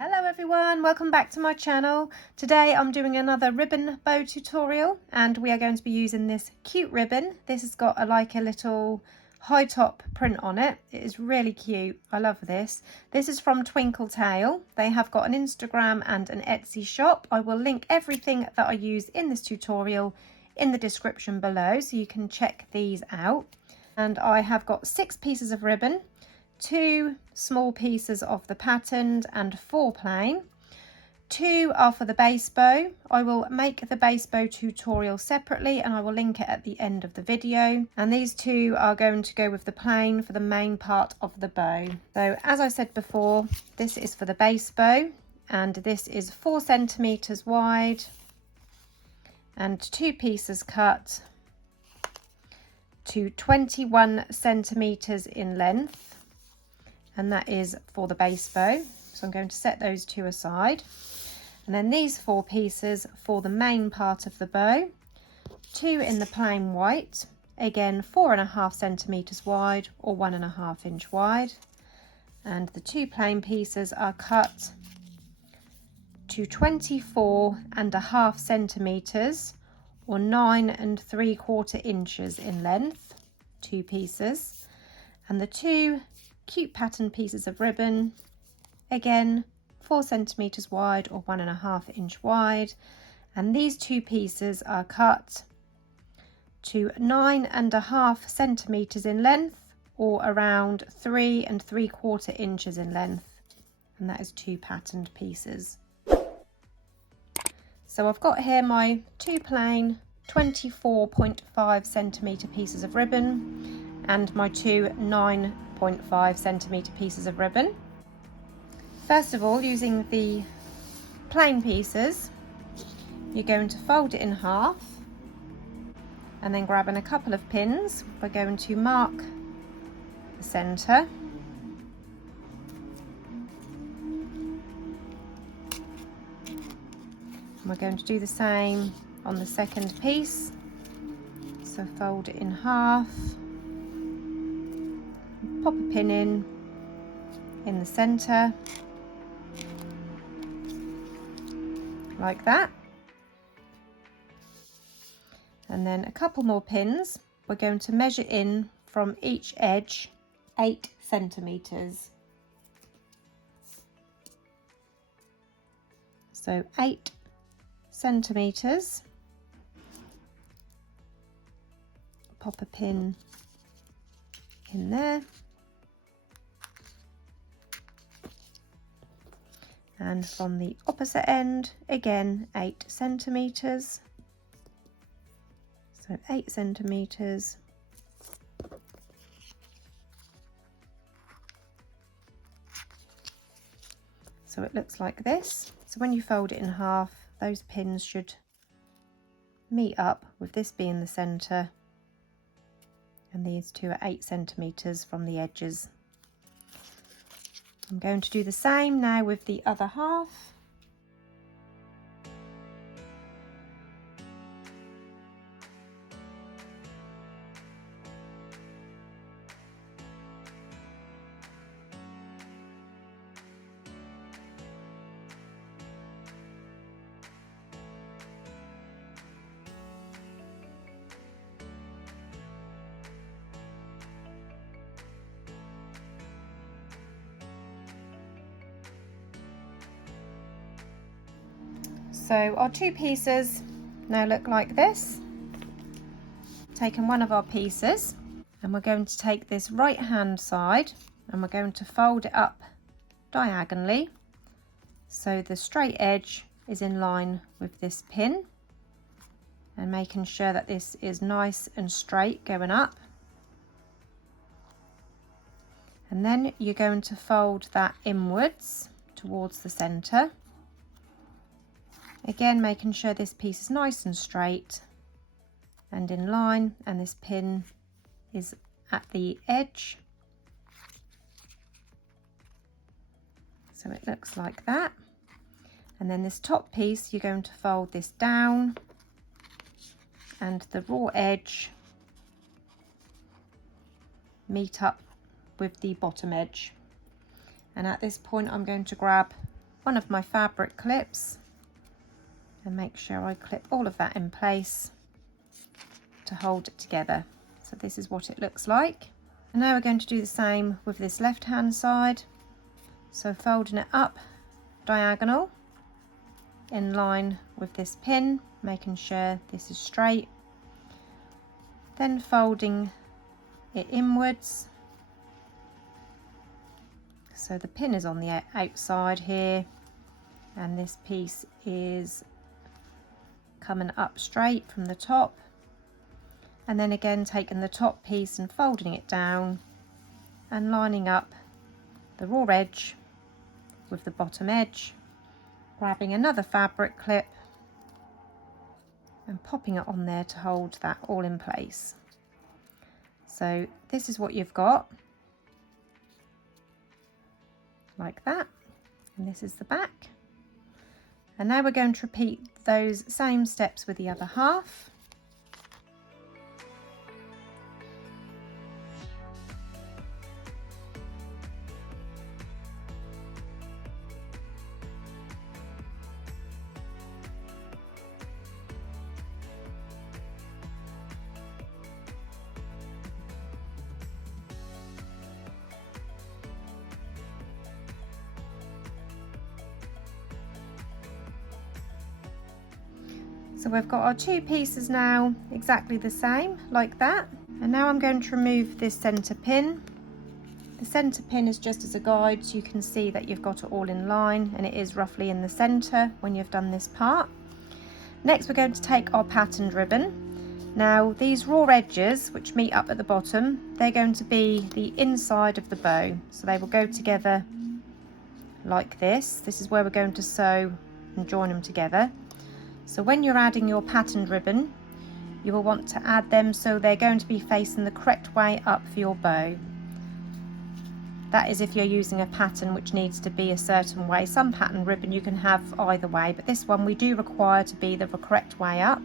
Hello everyone, welcome back to my channel. Today I'm doing another ribbon bow tutorial and we are going to be using this cute ribbon. This has got like a little high top print on it. It is really cute. I love this. This is from Twinkle. They have got an Instagram and an Etsy shop. I will link everything that I use in this tutorial in the description below so you can check these out. And I have got 6 pieces of ribbon, 2 small pieces of the patterned and 4 plain. 2 are for the base bow. I will make the base bow tutorial separately and I will link it at the end of the video. And these 2 are going to go with the plain for the main part of the bow. So as I said before, this is for the base bow and this is 4 centimeters wide and 2 pieces cut to 21 centimeters in length. And that is for the base bow. So I'm going to set those 2 aside. And then these 4 pieces for the main part of the bow. 2 in the plain white, again 4.5 centimeters wide or 1.5 inch wide. And the 2 plain pieces are cut to 24.5 centimeters or 9 3/4 inches in length, 2 pieces. And the 2 cute pattern pieces of ribbon, again 4 centimeters wide or 1.5 inch wide, and these 2 pieces are cut to 9.5 centimeters in length or around 3 3/4 inches in length, and that is 2 patterned pieces. So I've got here my 2 plain 24.5 centimeter pieces of ribbon and my 2 9.5 centimeter pieces of ribbon. First of all, using the plain pieces, you're going to fold it in half and then grabbing a couple of pins, we're going to mark the center. And we're going to do the same on the second piece. So fold it in half, pop a pin in the center like that, and then a couple more pins. We're going to measure in from each edge 8 centimeters. So 8 centimeters. Pop a pin in there. And from the opposite end, again 8 centimeters. So 8 centimeters. So it looks like this. So when you fold it in half, those pins should meet up with this being the center, and these 2 are 8 centimeters from the edges. I'm going to do the same now with the other half. So our 2 pieces now look like this. Taking one of our pieces and we're going to take this right hand side and we're going to fold it up diagonally so the straight edge is in line with this pin, and making sure that this is nice and straight going up. And then you're going to fold that inwards towards the center. Again, making sure this piece is nice and straight and in line, and this pin is at the edge. So it looks like that. And then this top piece, you're going to fold this down and the raw edge meet up with the bottom edge. And at this point I'm going to grab one of my fabric clips and make sure I clip all of that in place to hold it together. So this is what it looks like. And now we're going to do the same with this left hand side. So folding it up diagonal in line with this pin, making sure this is straight, then folding it inwards. So the pin is on the outside here and this piece is coming up straight from the top, and then again taking the top piece and folding it down and lining up the raw edge with the bottom edge, grabbing another fabric clip and popping it on there to hold that all in place. So this is what you've got, like that, and this is the back. And now we're going to repeat those same steps with the other half. So we've got our two pieces now exactly the same, like that. And now I'm going to remove this centre pin. The centre pin is just as a guide, so you can see that you've got it all in line and it is roughly in the centre when you've done this part. Next we're going to take our patterned ribbon. Now these raw edges which meet up at the bottom, they're going to be the inside of the bow. So they will go together like this. This is where we're going to sew and join them together. So when you're adding your patterned ribbon, you will want to add them so they're going to be facing the correct way up for your bow. That is if you're using a pattern which needs to be a certain way. Some pattern ribbon you can have either way, but this one we do require to be the correct way up.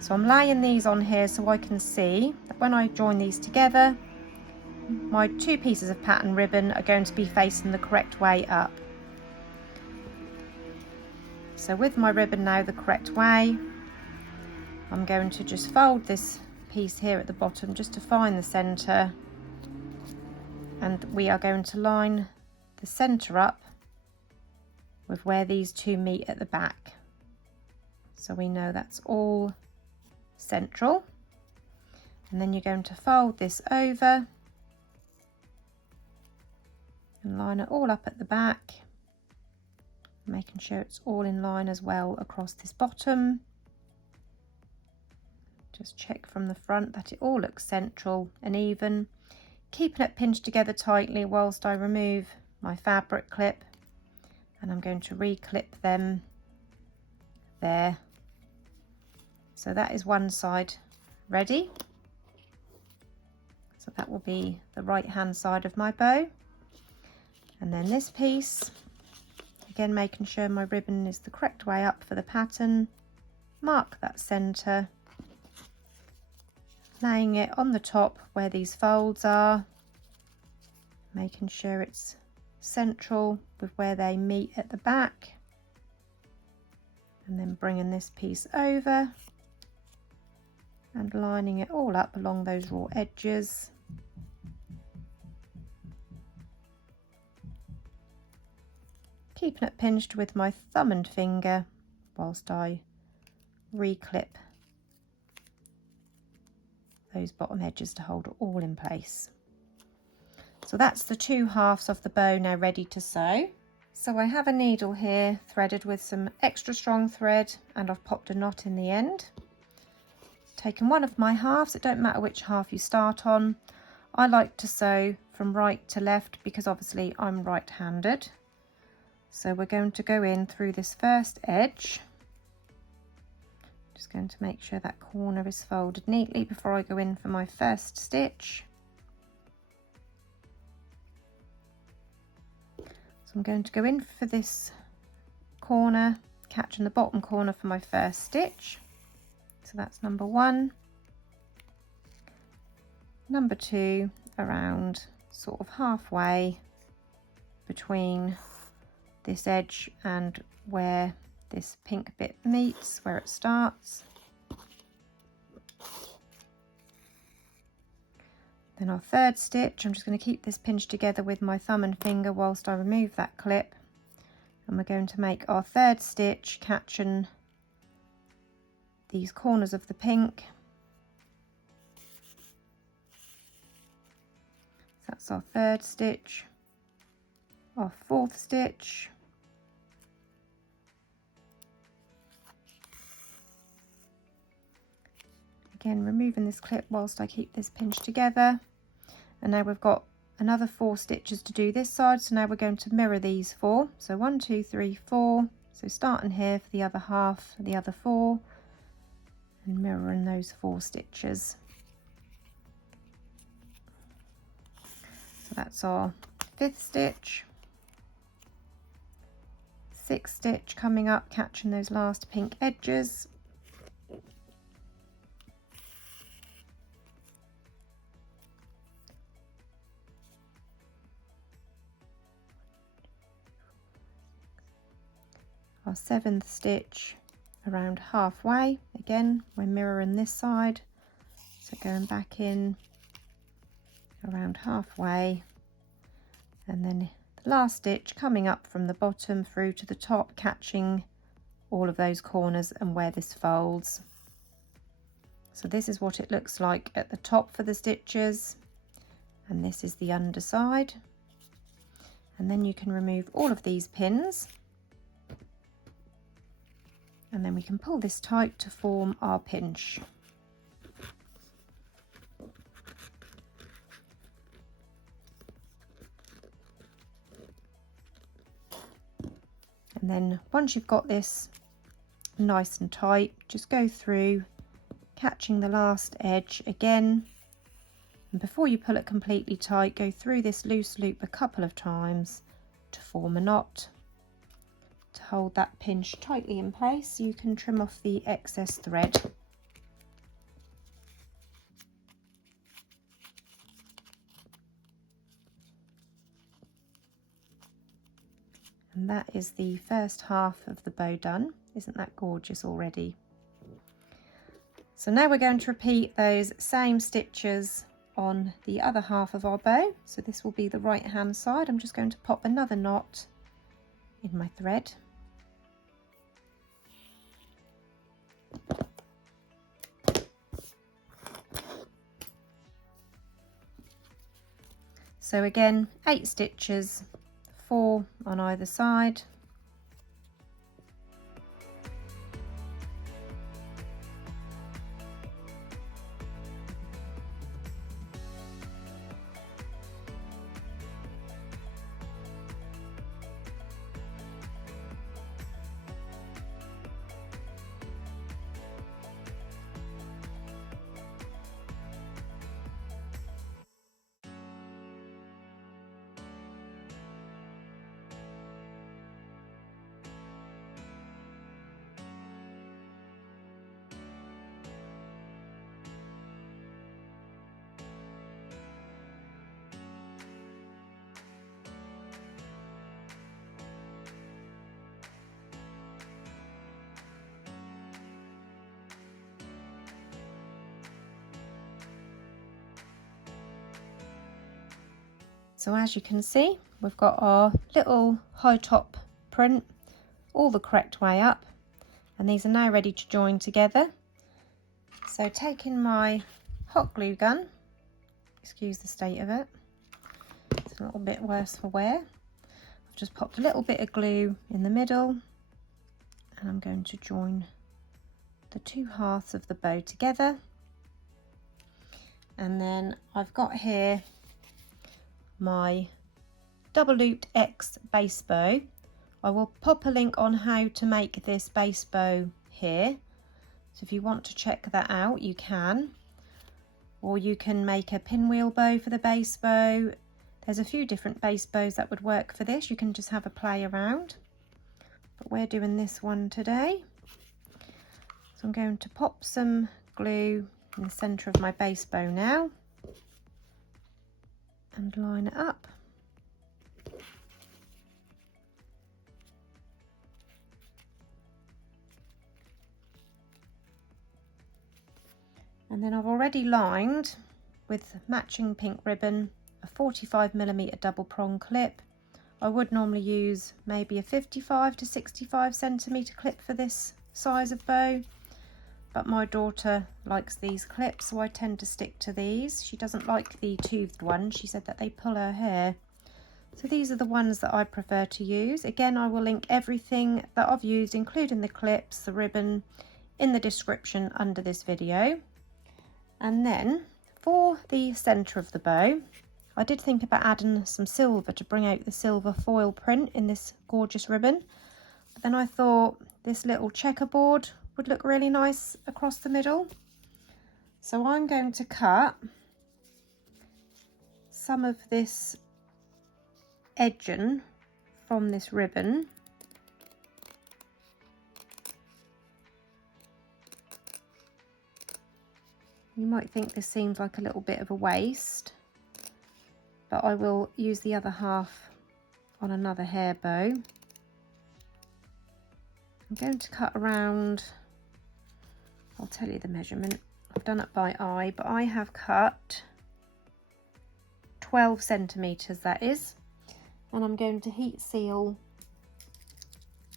So I'm laying these on here so I can see that when I join these together, my two pieces of pattern ribbon are going to be facing the correct way up. So with my ribbon now the correct way, I'm going to just fold this piece here at the bottom just to find the centre, and we are going to line the centre up with where these two meet at the back. So we know that's all central, and then you're going to fold this over and line it all up at the back, making sure it's all in line as well across this bottom. Just check from the front that it all looks central and even, keeping it pinched together tightly whilst I remove my fabric clip, and I'm going to re-clip them there. So that is one side ready. So that will be the right hand side of my bow, and then this piece, again making sure my ribbon is the correct way up for the pattern, mark that centre, laying it on the top where these folds are, making sure it's central with where they meet at the back, and then bringing this piece over and lining it all up along those raw edges. Keeping it pinched with my thumb and finger whilst I re-clip those bottom edges to hold it all in place. So that's the two halves of the bow now ready to sew. So I have a needle here threaded with some extra strong thread, and I've popped a knot in the end. Taken one of my halves, it don't matter which half you start on. I like to sew from right to left because obviously I'm right-handed. So we're going to go in through this first edge. Just going to make sure that corner is folded neatly before I go in for my first stitch. So I'm going to go in for this corner, catching the bottom corner for my first stitch. So that's number one. Number two, around sort of halfway between this edge and where this pink bit meets, where it starts. Then our third stitch, I'm just going to keep this pinched together with my thumb and finger whilst I remove that clip, and we're going to make our third stitch catching these corners of the pink. So that's our third stitch, our fourth stitch, again removing this clip whilst I keep this pinched together. And now we've got another 4 stitches to do this side, so now we're going to mirror these 4. So 1, 2, 3, 4. So starting here for the other half, the other 4, and mirroring those 4 stitches. So that's our 5th stitch, 6th stitch coming up, catching those last pink edges. Our 7th stitch around halfway, again we're mirroring this side, so going back in around halfway, and then the last stitch coming up from the bottom through to the top, catching all of those corners and where this folds. So this is what it looks like at the top for the stitches, and this is the underside. And then you can remove all of these pins, and then we can pull this tight to form our pinch. And then once you've got this nice and tight, just go through, catching the last edge again, and before you pull it completely tight, go through this loose loop a couple of times to form a knot, to hold that pinch tightly in place so you can trim off the excess thread. And that is the first half of the bow done. Isn't that gorgeous already? So now we're going to repeat those same stitches on the other half of our bow. So this will be the right hand side. I'm just going to pop another knot in my thread. So again, 8 stitches, 4 on either side. So as you can see, we've got our little high top print all the correct way up, and these are now ready to join together. So taking my hot glue gun, excuse the state of it, it's a little bit worse for wear. I've just popped a little bit of glue in the middle, and I'm going to join the 2 halves of the bow together. And then I've got here my double looped X base bow. I will pop a link on how to make this base bow here, so if you want to check that out you can, or you can make a pinwheel bow for the base bow. There's a few different base bows that would work for this. You can just have a play around, but we're doing this one today. So I'm going to pop some glue in the centre of my base bow now and line it up. And then I've already lined with matching pink ribbon a 45mm double prong clip. I would normally use maybe a 55 to 65cm clip for this size of bow, but my daughter likes these clips, so I tend to stick to these. She doesn't like the toothed ones. She said that they pull her hair. So these are the ones that I prefer to use. Again, I will link everything that I've used, including the clips, the ribbon, in the description under this video. And then for the centre of the bow, I did think about adding some silver to bring out the silver foil print in this gorgeous ribbon. But then I thought this little checkerboard would look really nice across the middle. So I'm going to cut some of this edging from this ribbon. You might think this seems like a little bit of a waste, but I will use the other half on another hair bow. I'm going to cut around, I'll tell you the measurement, I've done it by eye, but I have cut 12cm, that is, and I'm going to heat seal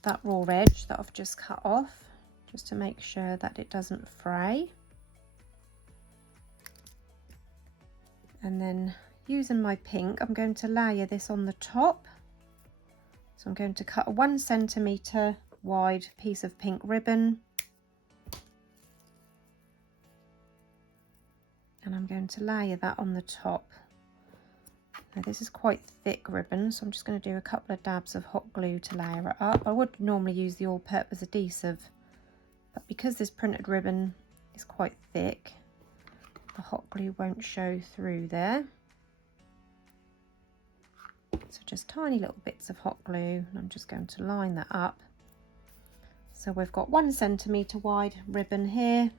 that raw edge that I've just cut off, just to make sure that it doesn't fray. And then using my pink, I'm going to layer this on the top. So I'm going to cut a 1cm wide piece of pink ribbon. And I'm going to layer that on the top. Now this is quite thick ribbon, so I'm just going to do a couple of dabs of hot glue to layer it up. I would normally use the all-purpose adhesive, but because this printed ribbon is quite thick, the hot glue won't show through there. So just tiny little bits of hot glue, and I'm just going to line that up. So we've got 1cm wide ribbon here,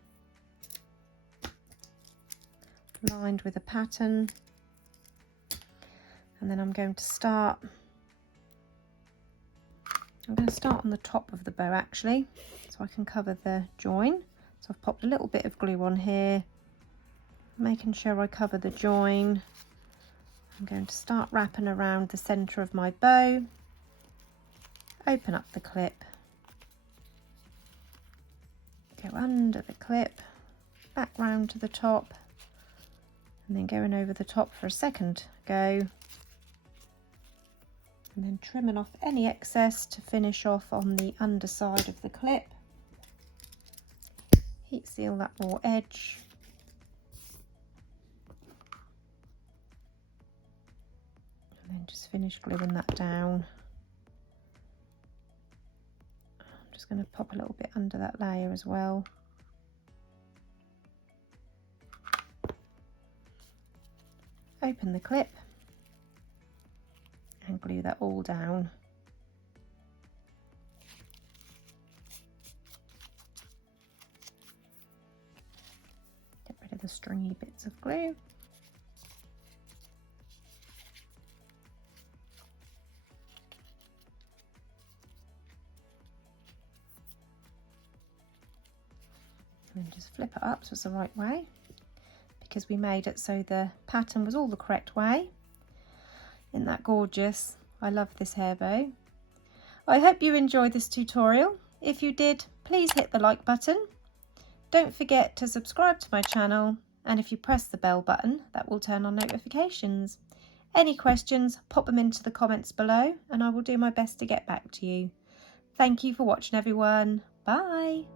lined with a pattern, and then I'm going to start on the top of the bow actually, so I can cover the join. So I've popped a little bit of glue on here, making sure I cover the join. I'm going to start wrapping around the centre of my bow, open up the clip, go under the clip, back round to the top, and then going over the top for a second go, and then trimming off any excess to finish off on the underside of the clip. Heat seal that raw edge. And then just finish gluing that down. I'm just going to pop a little bit under that layer as well. Open the clip and glue that all down. Get rid of the stringy bits of glue. And just flip it up so it's the right way, because we made it so the pattern was all the correct way. Isn't that gorgeous? I love this hair bow. I hope you enjoyed this tutorial. If you did, please hit the like button. Don't forget to subscribe to my channel, and if you press the bell button, that will turn on notifications. Any questions, pop them into the comments below and I will do my best to get back to you. Thank you for watching everyone. Bye.